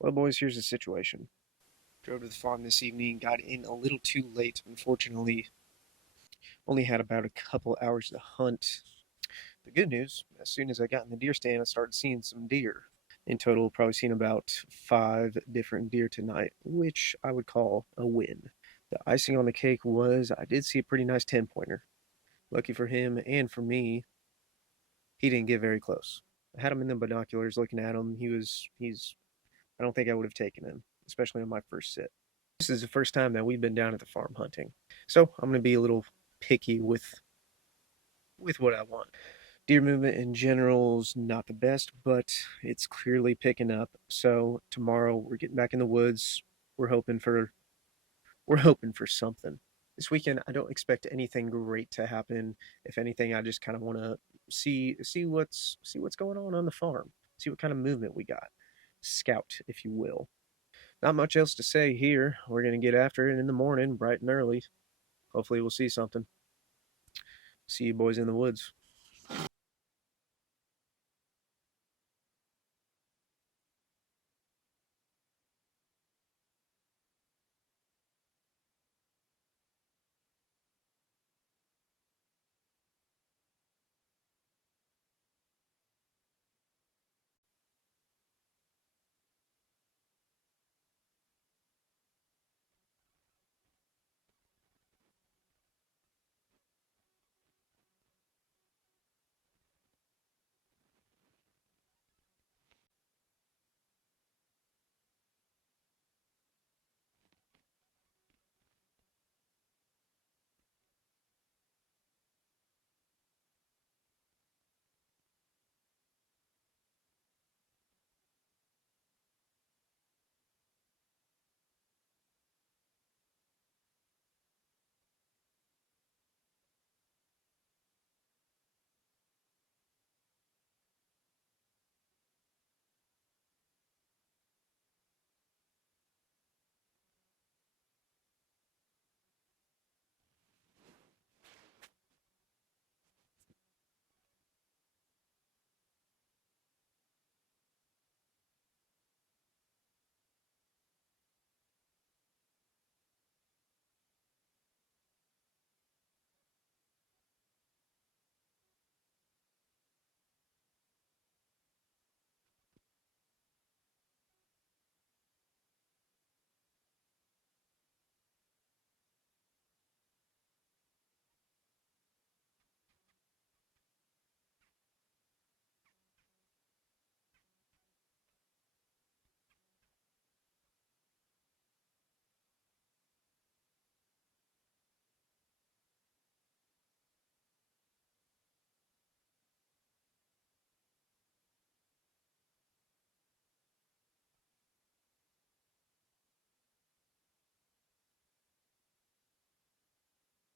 Well, boys, here's the situation. Drove to the farm this evening, got in a little too late, unfortunately. Only had about a couple hours to hunt. The good news, as soon as I got in the deer stand, I started seeing some deer. In total, probably seen about 5 different deer tonight, which I would call a win. The icing on the cake was I did see a pretty nice 10-pointer. Lucky for him and for me, he didn't get very close. I had him in the binoculars looking at him. I don't think I would have taken him, especially on my first sit. This is the first time that we've been down at the farm hunting, so I'm going to be a little picky with what I want. Deer movement in general is not the best, but it's clearly picking up. So tomorrow we're getting back in the woods. We're hoping for we're hoping for something. This weekend I don't expect anything great to happen. If anything, I just kind of want to see what's going on the farm. See what kind of movement we got. Scout, if you will. Not much else to say here. We're going to get after it in the morning, bright and early. Hopefully, we'll see something. See you boys in the woods.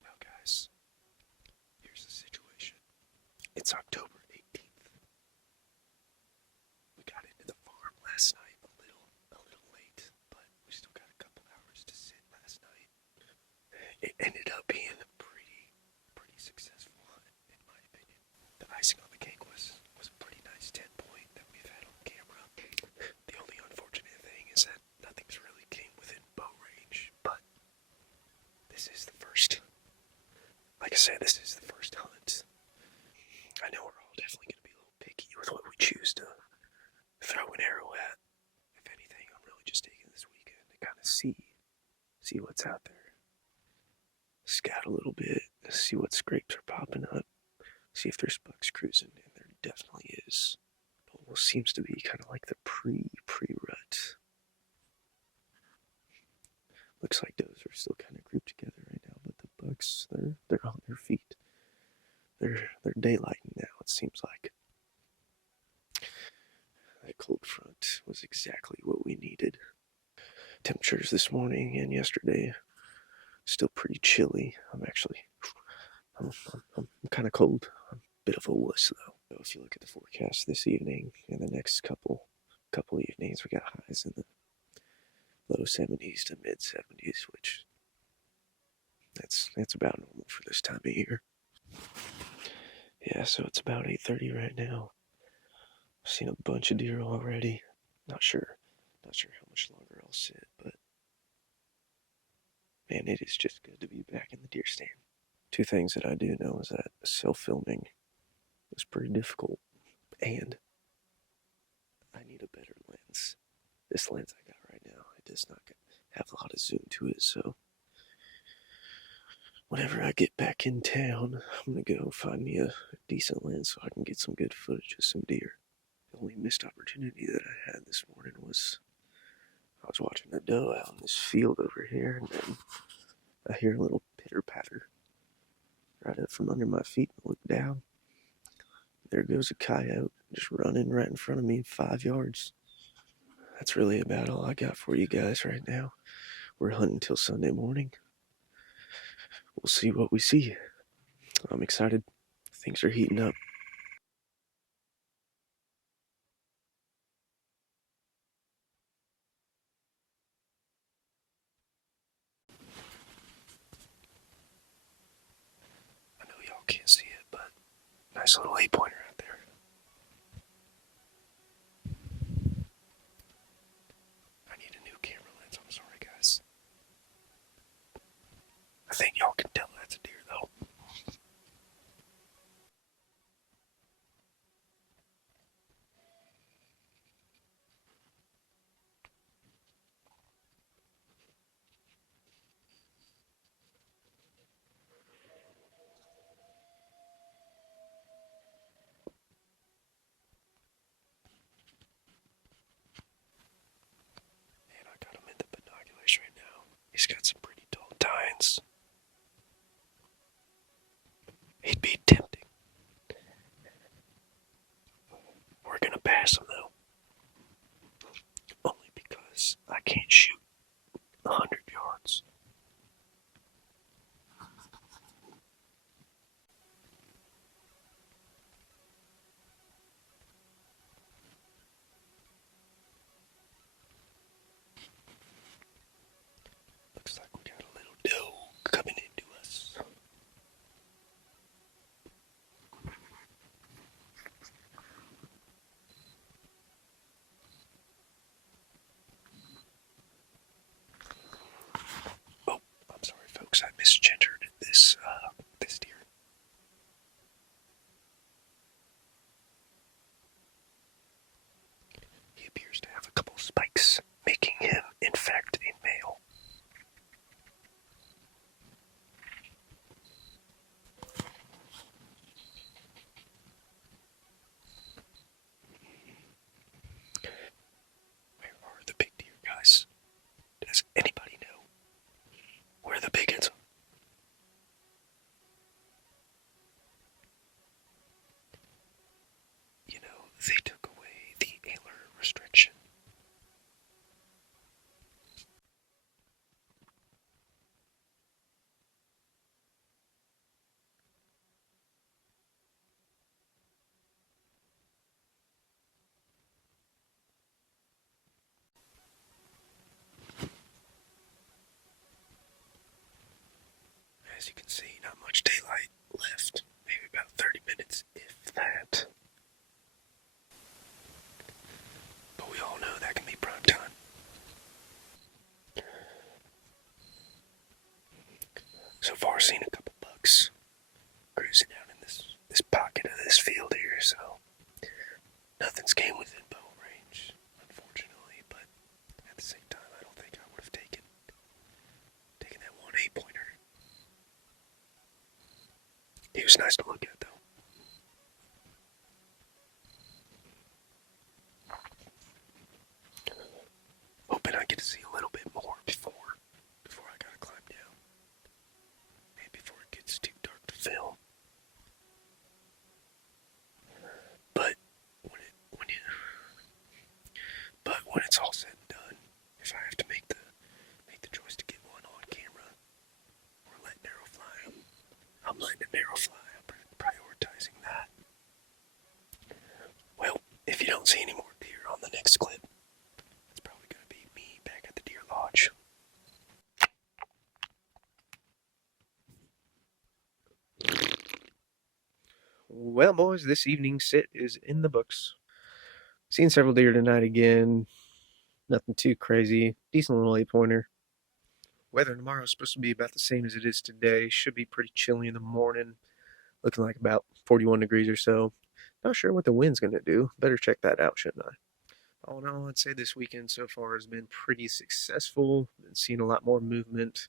Well, guys, here's the situation. It's October 18th. We got into the farm last night a little late, but we still got a couple hours to sit last night. It ended up being a pretty successful hunt, in my opinion. The icing on the cake was a pretty nice 10-point that we've had on camera. The only unfortunate thing is that nothing's really came within bow range, but this is the first. Like I said, this is the first hunt. I know we're all definitely going to be a little picky with what we choose to throw an arrow at. If anything, I'm really just taking this weekend to kind of see what's out there. Scout a little bit, see what scrapes are popping up, see if there's bucks cruising, and there definitely is. It almost seems to be kind of like the pre rut. Looks like those are still kind of grouped together right now, but the bucks they're on their feet. They're daylighting now. It seems like that cold front was exactly what we needed. Temperatures this morning and yesterday still pretty chilly. I'm kind of cold. I'm a bit of a wuss though. So if you look at the forecast this evening and the next couple evenings, we got highs in the low 70s to mid 70s, which that's about normal for this time of year. Yeah, so it's about 8:30 right now. I've seen a bunch of deer already. Not sure not sure how much longer I'll sit, but man, it is just good to be back in the deer stand. Two things that I do know is that self-filming was pretty difficult, and I need a better lens. This lens I got right now, it does not have a lot of zoom to it, so whenever I get back in town, I'm gonna go find me a decent lens so I can get some good footage of some deer. The only missed opportunity that I had this morning was I was watching a doe out in this field over here, and then I hear a little pitter patter right up from under my feet. I look down. There goes a coyote just running right in front of me 5 yards. That's really about all I got for you guys right now. We're hunting till Sunday morning. We'll see what we see. I'm excited. Things are heating up. I know y'all can't see it, but nice little 8-pointer out there. I need a new camera lens. I'm sorry, guys. I think y'all can tell that's a deer, though. And I got him in the binoculars right now. He's got some pretty dull tines. He'd be tempting. We're gonna pass him, though. Only because I can't shoot 100 yards. Looks like we got a little doe coming into us. Oh, I'm sorry, folks. I misgendered this deer. He appears to have a couple spikes, making him, in fact, a male. Where are the big deer, guys? Does anybody know where the big ones are? You know, they took away the antler restriction. As you can see, not much daylight left. Maybe about 30 minutes, if that. But we all know that can be prime time. So far, seen a couple bucks cruising down in this pocket of this field here, so nothing's came within bow range, unfortunately, but at the same time, I don't think I would have taken that 1 8-pointer. He was nice to look at, though. Hoping I get to see a little bit more before I gotta climb down. Maybe before it gets too dark to film. But when it's all said and done, if I have to make the choice to get one on camera or let an arrow fly, I'm letting an arrow fly. I'm prioritizing that. Well, if you don't see any more deer on the next clip, it's probably going to be me back at the deer lodge. Well, boys, this evening's sit is in the books. Seen several deer tonight again. Nothing too crazy. Decent little 8-pointer. Weather tomorrow is supposed to be about the same as it is today. Should be pretty chilly in the morning. Looking like about 41 degrees or so. Not sure what the wind's going to do. Better check that out, shouldn't I? All in all, I'd say this weekend so far has been pretty successful. Been seeing a lot more movement.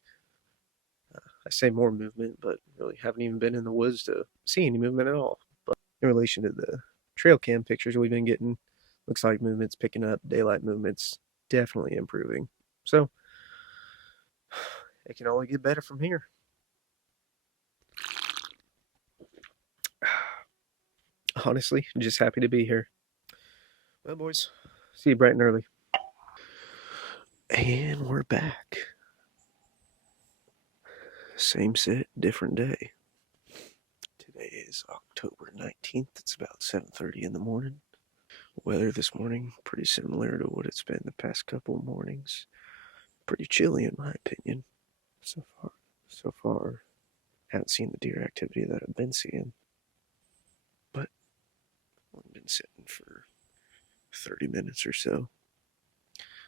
I say more movement, but really haven't even been in the woods to see any movement at all. But in relation to the trail cam pictures we've been getting, looks like movement's picking up. Daylight movement's definitely improving. So it can only get better from here. Honestly, just happy to be here. Well, boys, see you bright and early. And we're back. Same set, different day. Today is October 19th. It's about 7:30 in the morning. Weather this morning, pretty similar to what it's been the past couple of mornings. Pretty chilly in my opinion. So far, haven't seen the deer activity that I've been seeing. But I've been sitting for 30 minutes or so.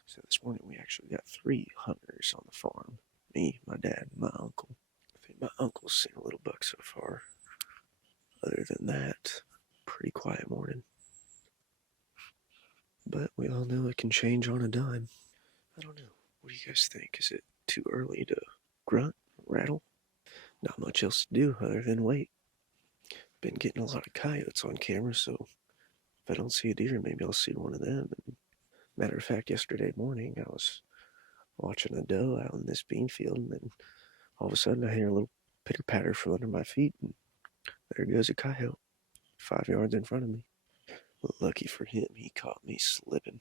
So this morning we actually got 3 hunters on the farm. Me, my dad, and my uncle. I think my uncle's seen a little buck so far. Other than that, pretty quiet morning. But we all know it can change on a dime. I don't know. What do you guys think? Is it too early to grunt, rattle? Not much else to do other than wait. Been getting a lot of coyotes on camera, so if I don't see a deer, maybe I'll see one of them. And matter of fact, yesterday morning I was watching a doe out in this bean field, and then all of a sudden I hear a little pitter patter from under my feet, and there goes a coyote 5 yards in front of me. Lucky for him, he caught me slipping.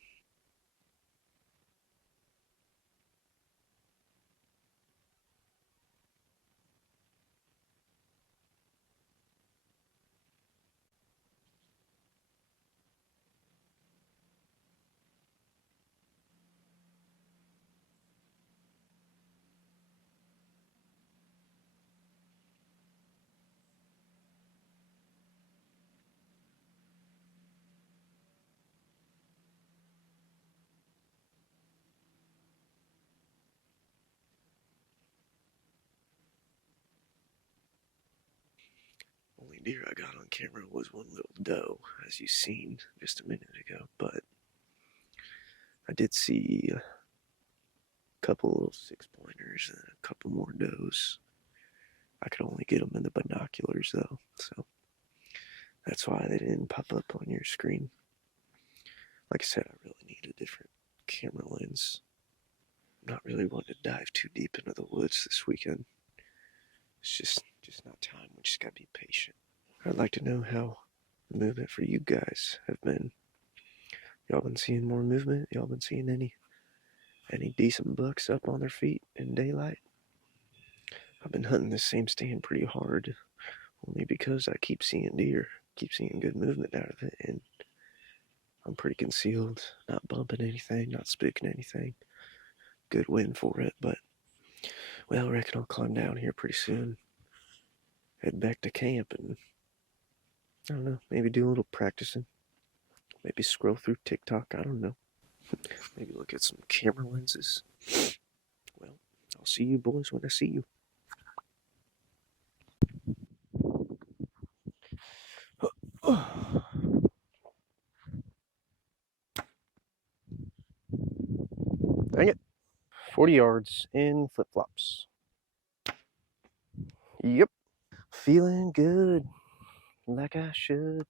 Only deer I got on camera was one little doe, as you seen just a minute ago, but I did see a couple little 6-pointers and a couple more does. I could only get them in the binoculars though, so that's why they didn't pop up on your screen. Like I said, I really need a different camera lens. I'm not really wanting to dive too deep into the woods this weekend. It's just not time. We just gotta be patient. I'd like to know how the movement for you guys have been. Y'all been seeing more movement? Y'all been seeing any decent bucks up on their feet in daylight? I've been hunting this same stand pretty hard, only because I keep seeing deer, keep seeing good movement out of it, and I'm pretty concealed, not bumping anything, not spooking anything. Good wind for it, but well, I reckon I'll climb down here pretty soon. Head back to camp and I don't know, maybe do a little practicing. Maybe scroll through TikTok, I don't know. Maybe look at some camera lenses. Well, I'll see you boys when I see you. Dang it. 40 yards in flip flops. Yep. Feeling good, like I should.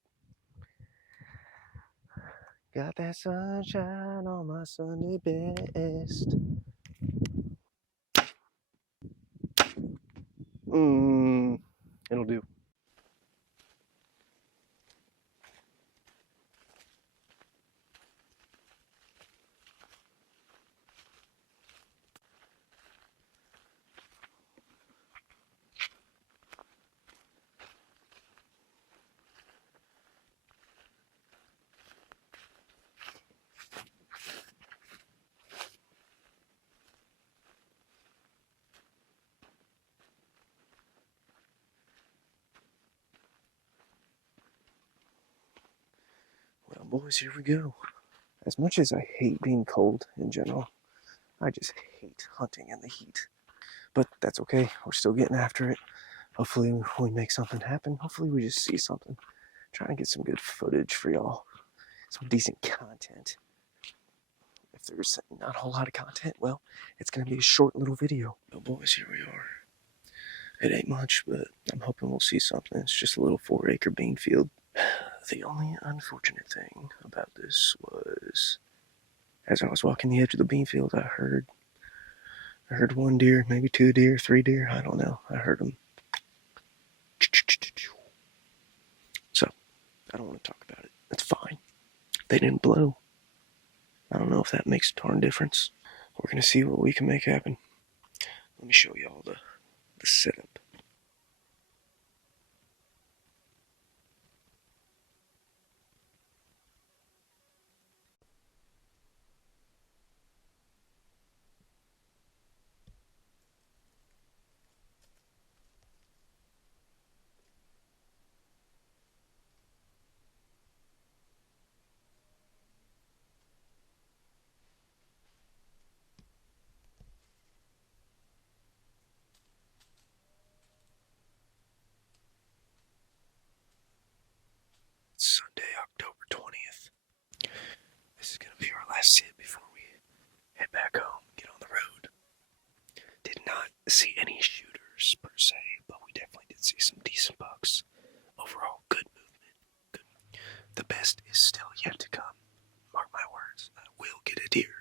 Got that sunshine on my Sunday best. It'll do. Well, boys, here we go. As much as I hate being cold in general, I just hate hunting in the heat. But that's okay. We're still getting after it. Hopefully we make something happen. Hopefully we just see something. Trying to get some good footage for y'all. Some decent content. If there's not a whole lot of content, well, it's going to be a short little video. Well, boys, here we are. It ain't much, but I'm hoping we'll see something. It's just a little 4-acre bean field. The only unfortunate thing about this was, as I was walking the edge of the bean field, I heard 1 deer, maybe 2 deer, 3 deer, I don't know. I heard them. So, I don't want to talk about it. It's fine. They didn't blow. I don't know if that makes a darn difference. We're going to see what we can make happen. Let me show y'all the setup. It's Sunday, October 20th. This is going to be our last sit before we head back home, get on the road. Did not see any shooters per se, but we definitely did see some decent bucks. Overall, good movement. Good. The best is still yet to come. Mark my words, I will get a deer.